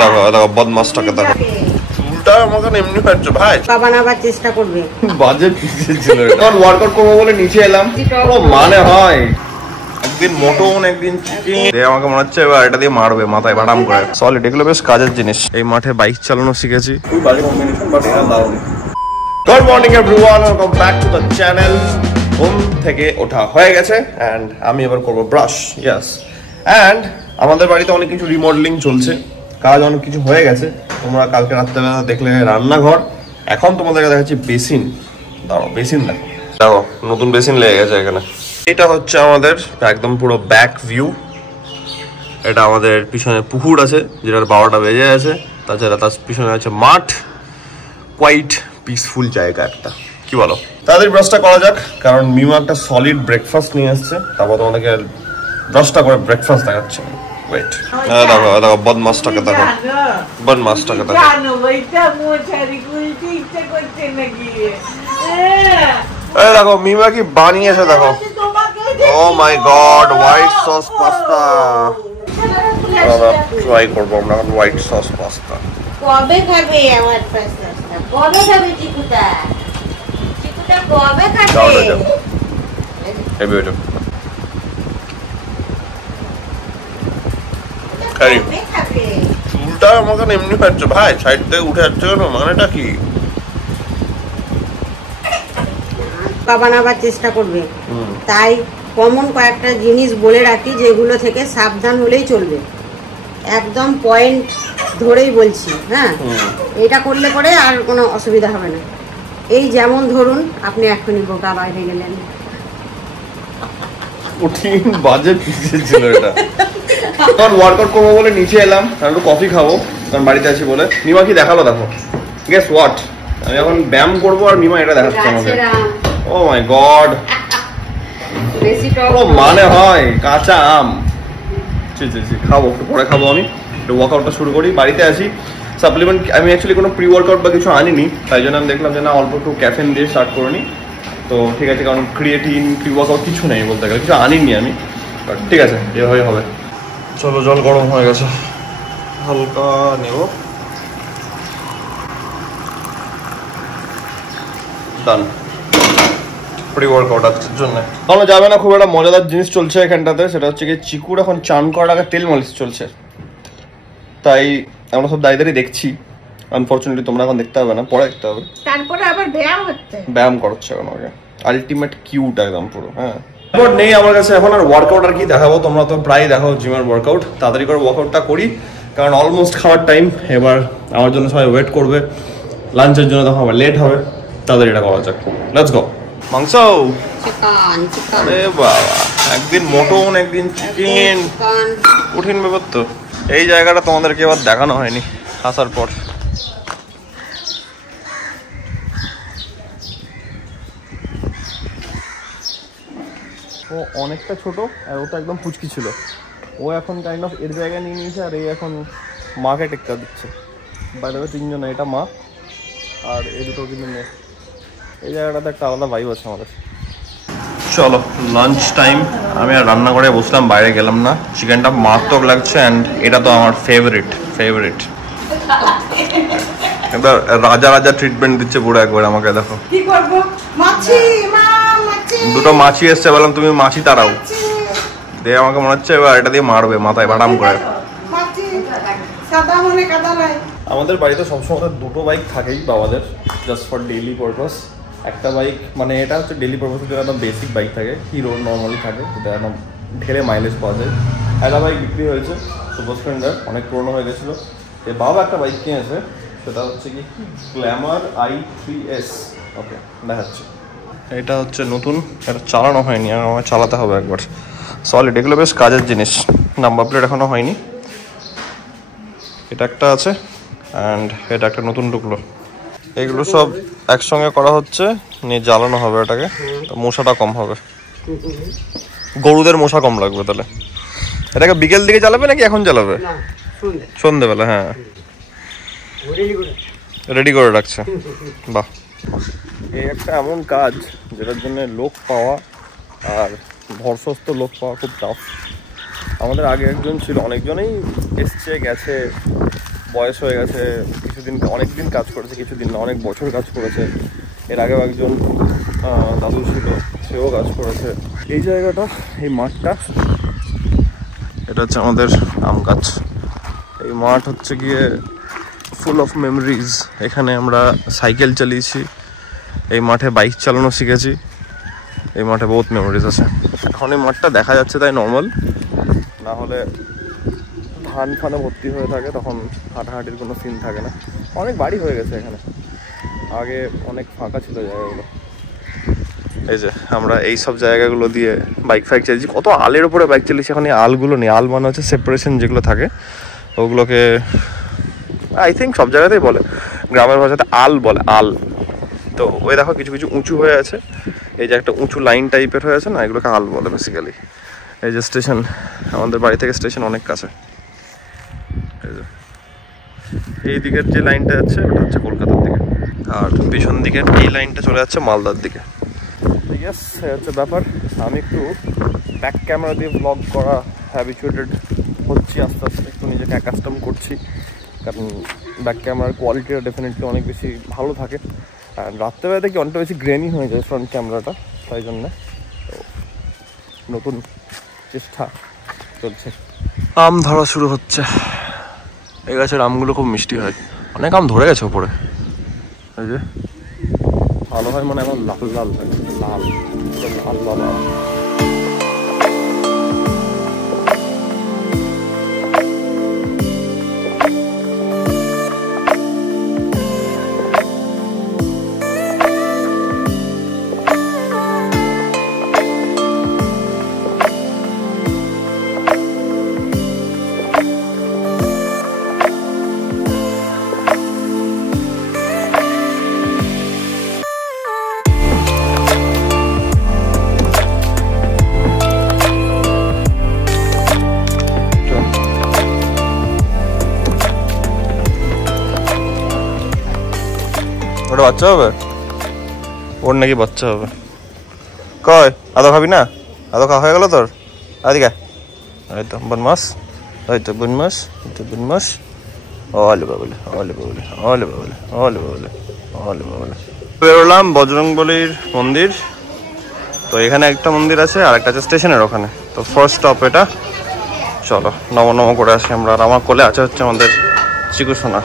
দেখো দেখো বদমাসটাকে দেখো, চুলটা আমাকে এমনি পাচ্ছে ভাই, বানাবার চেষ্টা করবে। বাজেট ছিল এটা। ওয়ার্কআউট করবো বলে নিচে এলাম, মানে হয় একদিন মোটন একদিন চিকেন। আমাকে মনে হচ্ছে এবার এটা দিয়ে মারবে মাথায় বাটাম করে। সলিড, এগুলো বেশ কাজের জিনিস। এই মাঠে বাইক চালানো শিখেছি। খুবই বাজে কম্বিনেশন, বাট এটা দারুণ। Good morning everyone, welcome back to the channel. ঘুম থেকে ওঠা হয়ে গেছে অ্যান্ড আমি এবার করবো ব্রাশ। ইয়েস, অ্যান্ড আমাদের বাড়িতে অনেক কিছু রিমডেলিং চলছে, কাজ অনেক কিছু হয়ে গেছে। তোমরা কালকে রাত্রেবেলা দেখলে রান্নাঘর, এখন তোমাদেরকে দেখাচ্ছি বেসিন। দাঁড়াও, বেসিন দেখো, দেখো নতুন বেসিন লেগে গেছে এখানে। এটা হচ্ছে আমাদের একদম পুরো ব্যাক ভিউ। এটা আমাদের পিছনে পুকুর আছে যেটার 12টা বেজে আছে। তাছাড়া তার পিছনে আছে মাঠ, কোয়াইট পিসফুল জায়গা একটা, কি বলো? তাদের ব্রাশটা করা যাক, কারণ মিমো একটা সলিড ব্রেকফাস্ট নিয়ে আসছে। তারপর তোমাদেরকে ব্রাশটা করে ব্রেকফাস্ট দেখাচ্ছে। ওয়েট, দেখো দেখো বদমাসটাকে দেখো, বদমাসটাকে দেখো। এই দেখো মিমা কি বানিয়েছে দেখো। Oh my god, white sauce pasta. Try করবো আমরা হোয়াইট সস পাস্তা। কবে খাবে আমার পাস্তা? কবে খাবে চিকুটা? চিকুটা কবে খাবে? এই বেটা চুলটা আমাকে এমনি পাচ্ছে ভাই, সাইড থেকে উঠে যাচ্ছে কেন, মানেটা কি? বানাবার চেষ্টা করবে, তাই কমন কয়েকটা জিনিস বলে রাখি যেগুলো থেকে সাবধান হলেই চলবে। একদম পয়েন্ট ধরেই বলছি, হ্যাঁ? এটা করলে পরে আর কোনো অসুবিধা হবে না। এই যেমন ধরুন, আপনি এখনই বোকা বাইরে গেলেন, কঠিন বাজে ছিল এটা। তখন ওয়ার্কআউট করবো বলে নিচে এলাম, একটু কফি খাবো, কারণ বাড়িতে আছি বলে। মিমা কি দেখালো দেখো, গেস হোয়াট? আমি এখন ব্যায়াম করবো আর মিমা এটা দেখাচ্ছে আমাকে। ও মাই গড, মানে হয় কাঁচা আম। খাবো, একটু পরে খাবো। আমি একটু ওয়ার্কআউটটা শুরু করি, বাড়িতে আছি। সাপ্লিমেন্ট আমি অ্যাকচুয়ালি কোনো প্রি ওয়ার্কআউট বা কিছু আনিনি, তাই জন্য আমি দেখলাম যে না, অল্প একটু ক্যাফেন দিয়ে স্টার্ট করে নিই। তো ঠিক আছে, কারণ ক্রিয়েটিন প্রি ওয়ার্কআউট কিছু নেই বলতে গেলে, কিছু আনিনি আমি, বাট ঠিক আছে, যেভাবে হবে। চলো, জল গরম হয়ে গেছে, হালকা নেব। ডান, প্রি ওয়ার্কআউট আজকের জন্য। কোনো যাবে না, খুব একটা মজাদার জিনিস চলছে এখানটাতে, সেটা হচ্ছে কি চিকুর এখন চান করার আগে তেল মালিশ চলছে। তাই আমরা সব দাঁড়িয়ে দেখছি। আনফরচুনেটলি তোমরা এখন দেখতে হবে না, পরে দেখতে হবে। তারপরে আবার ব্যায়াম হচ্ছে, ব্যায়াম করাচ্ছে এখন আমাকে, আলটিমেট কিউট একদম পুরো। হ্যাঁ, এবার নেই আমার কাছে এখন আর ওয়ার্কআউট। আর কি দেখাবো, তোমরা তো প্রায় দেখো জিমের ওয়ার্কআউট। তাড়াতাড়ি করে ওয়ার্কআউটটা করি, কারণ অলমোস্ট খাওয়ার টাইম। এবার আমার জন্য সবাই ওয়েট করবে, লাঞ্চের জন্য তখন আবার লেট হবে। তাড়াতাড়ি এটা করা যাক, লেটস গো। মাংস, আরে বাবা, একদিন মটন একদিন চিকেন, কঠিন ব্যাপার তো। এই জায়গাটা তোমাদেরকে এবার দেখানো হয়নি আসার পর। ও অনেকটা ছোট আর ও তো একদম পুচকি ছিল। ও এখন কাইন্ড অফ এর জায়গায় নিয়ে নিয়েছে, আর এই এখন মাকে টেক্কা দিচ্ছে। বাইরে তিনজন, এটা মা আর এই দুটো কিন্তু মেয়ে। এই জায়গাটাতে একটা আলাদা ভাইব আছে আমাদের। চলো লাঞ্চ টাইম। আমি আর রান্না করে বসলাম, বাইরে গেলাম না। চিকেনটা মারাত্মক লাগছে অ্যান্ড এটা তো আমার ফেভারিট। এবার রাজা রাজা ট্রিটমেন্ট দিচ্ছে পুরো একবার আমাকে। দেখো কি করব, মাছি মা, মাছি দুটো মাছি এসছে, বললাম তুমি মাছি তাড়াও। দিয়ে আমাকে মনে হচ্ছে এবার এটা দিয়ে মারবে মাথায় বাটাম করে। মাছি সাদা মনে কাদা নাই। আমাদের বাড়িতে সবসময় দুটো বাইক থাকেই বাবাদের, জাস্ট ফর ডেইলি পারপাস। একটা বাইক মানে এটা হচ্ছে ডেইলি পারপাস, যেটা একদম বেসিক বাইক থাকে, হিরো নর্মালি থাকে, যেটা একদম ঢেলে মাইলেজ পাওয়া যায়। একটা বাইক বিক্রি হয়েছে, সুপার স্প্লেন্ডার, অনেক পুরোনো হয়ে গেছিলো। এর বাবা একটা বাইক কিনেছে, সেটা হচ্ছে কি গ্ল্যামার i3s। ওকে, দেখাচ্ছে। এটা হচ্ছে নতুন, এটা চালানো হয়নি, আর আমার চালাতে হবে একবার। সলিড, এগুলো বেশ কাজের জিনিস। নাম্বার প্লেট এখনো হয়নি। এটা একটা আছে অ্যান্ড এটা একটা নতুন ঢুকলো। এগুলো সব একসঙ্গে করা হচ্ছে, নিয়ে জ্বালানো হবে এটাকে, তো মশাটা কম হবে, গরুদের মশা কম লাগবে। তাহলে এটাকে বিকেল দিকে জ্বালাবে নাকি এখন জ্বালাবে? সন্ধ্যেবেলা, হ্যাঁ, রেডি করে রাখছে। বাহ, এই একটা এমন কাজ যেটার জন্য লোক পাওয়া আর ভরসস্ত লোক পাওয়া খুব টাফ। আমাদের আগে একজন ছিল, অনেকজনেই এসছে গেছে, বয়স হয়ে গেছে, কিছুদিন অনেকদিন কাজ করেছে, কিছুদিন না অনেক বছর কাজ করেছে। এর আগেও একজন দাদু ছিল, সেও কাজ করেছে। এই জায়গাটা, এই মাঠটা, এটা হচ্ছে আমাদের আম গাছ। এই মাঠ হচ্ছে গিয়ে ফুল অফ মেমোরিজ। এখানে আমরা সাইকেল চালিয়েছি, এই মাঠে বাইক চালানো শিখেছি, এই মাঠে বহুত মেমোরিজ আছে। এখন এই মাঠটা দেখা যাচ্ছে তাই নর্মাল, না হলে ধান ফানে ভর্তি হয়ে থাকে, তখন হাঁটাহাঁটির কোনো সিন থাকে না। অনেক বাড়ি হয়ে গেছে এখানে, আগে অনেক ফাঁকা ছিল জায়গাগুলো। এই যে আমরা এই সব জায়গাগুলো দিয়ে বাইক ফাইক চালিয়েছি, কত আলের ওপরে বাইক চালিয়েছি। এখন এই আলগুলো নেই, আল মানে হচ্ছে সেপারেশন যেগুলো থাকে ওগুলোকে আই থিঙ্ক সব জায়গাতেই বলে, গ্রামের ভাষাতে আল বলে, আল। তো ওই দেখো কিছু কিছু উঁচু হয়ে আছে, এই যে একটা উঁচু লাইন টাইপের হয়ে আছে না, এগুলোকে আল বলে বেসিক্যালি। এই যে স্টেশন, আমাদের বাড়ি থেকে স্টেশন অনেক কাছে। এই যে এই দিকের যে লাইনটা যাচ্ছে ওটা হচ্ছে কলকাতার দিকে, আর পিছন দিকের এই লাইনটা চলে যাচ্ছে মালদার দিকে। ইয়েস, হচ্ছে ব্যাপার। আমি একটু ব্যাক ক্যামেরা দিয়ে ব্লগ করা হ্যাবিচুয়েটেড হচ্ছি আস্তে আস্তে, একটু নিজেকে কাস্টম করছি, কারণ ব্যাক ক্যামেরার কোয়ালিটিটা ডেফিনেটলি অনেক বেশি ভালো থাকে। আর রাত্রেবেলা থেকে অনেকটা বেশি গ্রেনি হয়ে যায় ফ্রন্ট ক্যামেরাটা, তাই জন্যে নতুন চেষ্টা চলছে। আম ধরা শুরু হচ্ছে, এই গাছের আমগুলো খুব মিষ্টি হয়, অনেক আম ধরে গেছে ওপরে। এই যে ভালো হয় মানে আমার লাল লাল লাল লাল লাল আম। ওটা বাচ্চা হবে, ওর নাকি বাচ্চা হবে। কয় আদৌ খাবি না? আদৌ খাওয়া হয়ে গেল তোর? আদিকে এই তো বনমাস, এই তো বনমাস, এই তো বনমাস। ওলে বাবলে, ওলে বাবলে, ওলে বাবলে, ওলে বাবলে, ওলে বাবলে। বেরোলাম বজরংবলীর মন্দির। তো এখানে একটা মন্দির আছে, আর একটা আছে স্টেশনের ওখানে। তো ফার্স্ট স্টপ এটা, চলো নম নম করে আসি আমরা। আর আমার কোলে আছে হচ্ছে আমাদের চিকু সোনা।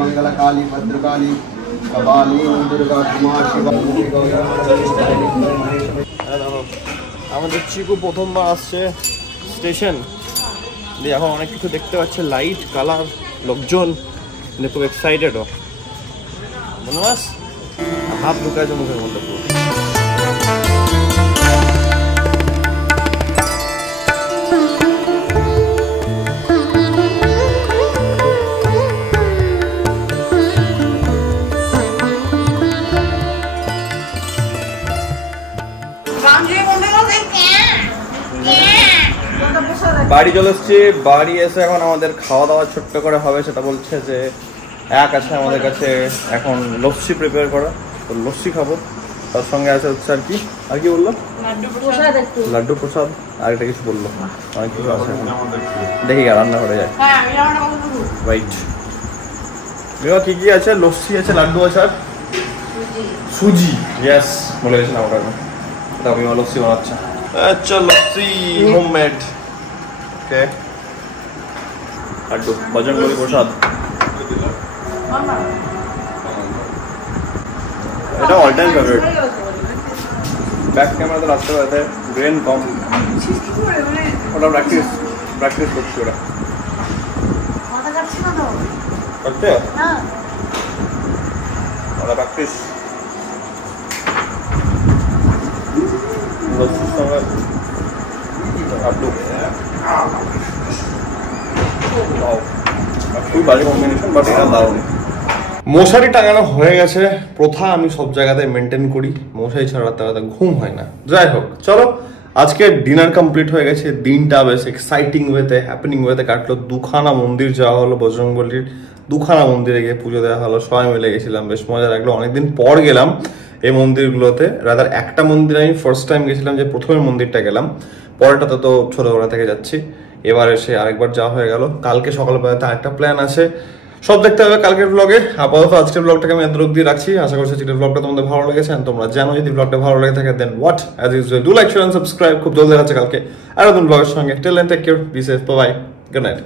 मंगल काली भद्रकाली कपाली दुर्गा कुमार शिवा। আমাদের চিকু প্রথমবার আসছে স্টেশন দিয়ে, এখন অনেক কিছু দেখতে পাচ্ছে, লাইট কালার লোকজন, খুব এক্সাইটেড। বনমাস হাত ঢুকাইছে মুখের মধ্যে পুরো। বাড়ি চলে এসছি। বাড়ি এসে এখন আমাদের খাওয়া দাওয়া ছোট্ট করে হবে, সেটা বলছে যে এক আছে আমাদের কাছে এখন লস্যি প্রিপেয়ার করা, তো লস্যি খাবো। তার সঙ্গে আছে হচ্ছে আর কি বললো, লাড্ডু প্রসাদ, আর একটা কিছু বললো, অনেক কিছু আছে। দেখি রান্না করে যায়। রাইট, বিমা কি কি আছে? লস্যি আছে, লাড্ডু আছে, আর সুজি। ইয়েস, বলে গেছিলাম ওটা। এটা বিমা লস্যি বানাচ্ছে। আচ্ছা, লস্যি হোমমেড। ওকে, লাড্ডু বজরংবলী প্রসাদ। এটা অল টাইম ফেভারিট। ব্যাক ক্যামেরাতে রাখতে পারতে, গ্রেন কম, ওটা প্র্যাকটিস করছি। ওটা করতে ওটা প্র্যাকটিস লস্যির সঙ্গে লাড্ডু। খুবই বাজে কম্বিনেশন, বাট এটা দারুণ। মশারি টাঙানো হয়ে গেছে, প্রথা আমি সব জায়গাতে মেনটেন করি, মশারি ছাড়া রাতে ঘুম হয় না। যাই হোক, চলো আজকে ডিনার কমপ্লিট হয়ে গেছে। দিনটা বেশ এক্সাইটিং ওয়েতে, হ্যাপেনিং ওয়েতে কাটলো। দুখানা মন্দির যাওয়া হলো বজরংবলীর, দুখানা মন্দিরে গিয়ে পুজো দেওয়া হলো, সবাই মিলে গেছিলাম, বেশ মজা লাগলো। অনেকদিন পর গেলাম এই মন্দিরগুলোতে। রাদার একটা মন্দির আমি ফার্স্ট টাইম গেছিলাম, যে প্রথমের মন্দিরটা গেলাম, পরেরটাতে তো ছোটবেলা থেকে যাচ্ছি, এবার এসে আরেকবার যাওয়া হয়ে গেল। কালকে সকালবেলাতে আরেকটা প্ল্যান আছে, সব দেখতে হবে কালকের ব্লগে। আপাতত আজকের ব্লগটাকে আমি এত অব্দি রাখছি। আশা করছি আজকের ব্লগটা তোমাদের ভালো লেগেছে। তোমরা জানো যদি ব্লগটা ভালো লেগে থাকে then what as usual do like share and subscribe. খুব জলদি দেখা হচ্ছে কালকে আর নতুন ব্লগের সঙ্গে। Till then take care, be safe, bye bye, good night.